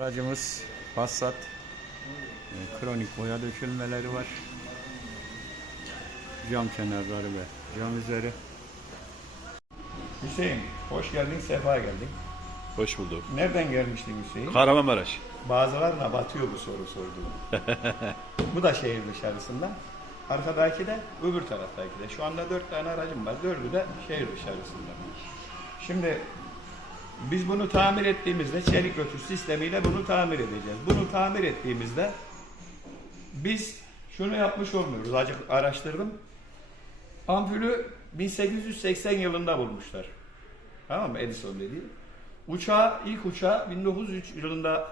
Aracımız Passat. Ee, Kronik boya dökülmeleri var. Cam kenarları ve cam üzeri. Hüseyin, hoş geldin, sefa geldin. Hoş bulduk. Nereden gelmiştin Hüseyin? Kahramanmaraş. Bazılarına batıyor bu soru sorduğum. bu da şehir dışarısında. Arkadaki de öbür taraftaki de. Şu anda dört tane aracım var. Dördü de şehir dışarısında. Şimdi biz bunu tamir ettiğimizde çelik ötüş sistemiyle bunu tamir edeceğiz. Bunu tamir ettiğimizde biz şunu yapmış olmuyoruz. Acık araştırdım. Ampulü 1880 yılında bulmuşlar. Tamam mı? Edison dediği. Uçağı, ilk uçağı 1903 yılında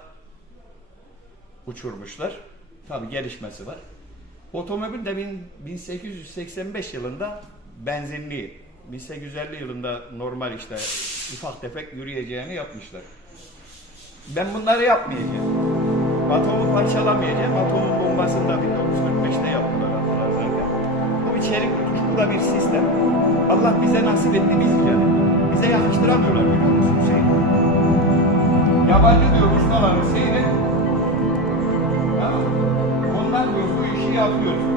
uçurmuşlar. Tabi gelişmesi var. Otomobil de bin- 1885 yılında benzinli, 1850 yılında normal işte ufak tefek yürüyeceğini yapmışlar. Ben bunları yapmayacağım. Atomu parçalamayacağım. Atomun bombasını da 1945'te yaptılar hatırlar zaten. Bu tutuş, bu da bir sistem. Allah bize nasip etti biz yani. Bize yakıştıramıyorlar biliyor musun Hüseyin? Yabancı diyor seyret. Tamam. Onlar diyor bu işi yapıyor.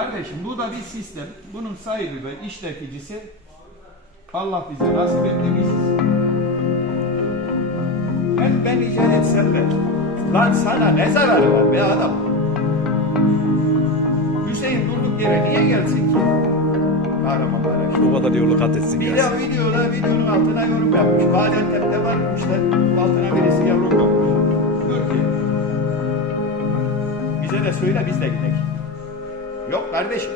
Kardeşim bu da bir sistem. Bunun sahibi ve işleticisi Allah bize nasip etti biziz. Ben, ben icat etsem de lan sana ne zararı var be adam? Hüseyin durduk yere niye gelsin ki? Kahramanmaraş'ta. Bu kadar yolu kat etsin Bir de videoda videonun altına yorum yapmış. Gaziantep'te varmışlar. Altına birisi yorum yapmış. Diyor ki bize de söyle biz de gidelim. Yok kardeşim.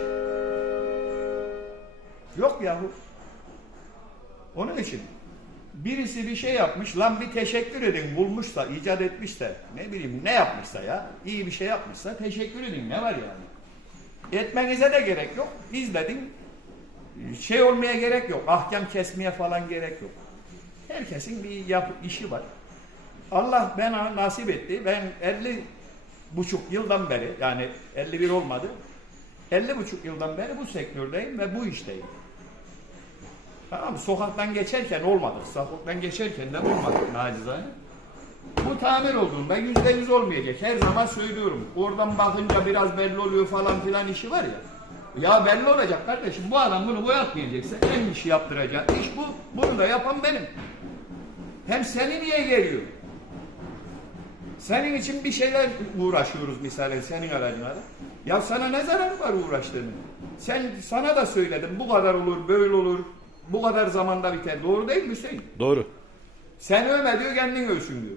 Yok yahu. Onun için birisi bir şey yapmış lan bir teşekkür edin bulmuşsa icat etmişse ne bileyim ne yapmışsa ya iyi bir şey yapmışsa teşekkür edin ne var yani. Etmenize de gerek yok. İzledin şey olmaya gerek yok. Ahkam kesmeye falan gerek yok. Herkesin bir yap işi var. Allah bana nasip etti. Ben 50 buçuk yıldan beri yani 51 olmadı. 50 buçuk yıldan beri bu sektördeyim ve bu işteyim. Tamam? Sokaktan geçerken olmadı. Sokaktan geçerken de olmadı nacizane. Bu tamir olduğunda yüzde yüz olmayacak. Her zaman söylüyorum. Oradan bakınca biraz belli oluyor falan filan işi var ya. Ya belli olacak kardeşim. Bu adam bunu boyatmayacaksa en işi yaptıracak iş bu. Bunu da yapan benim. Hem seni niye geliyor? Senin için bir şeyler uğraşıyoruz misalen senin aracına da. Ya sana ne zararı var uğraştığının? Sen sana da söyledim bu kadar olur, böyle olur. Bu kadar zamanda biter. Doğru değil mi Hüseyin? Doğru. Sen övme diyor kendin övsün diyor.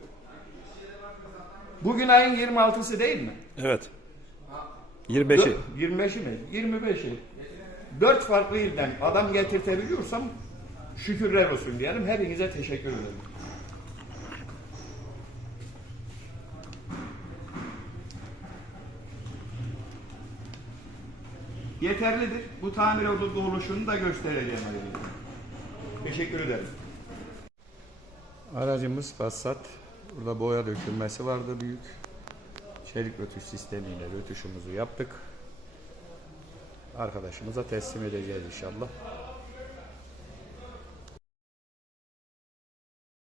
Bugün ayın 26'sı değil mi? Evet. 25'i. 25'i mi? 25'i. Dört farklı ilden adam getirtebiliyorsam şükürler olsun diyelim. Hepinize teşekkür ederim. Yeterlidir. Bu tamir oluşunu da göstereceğim. Teşekkür ederim. Aracımız Passat. Burada boya dökülmesi vardı büyük. Çelik rötuş sistemiyle rötuşumuzu yaptık. Arkadaşımıza teslim edeceğiz inşallah.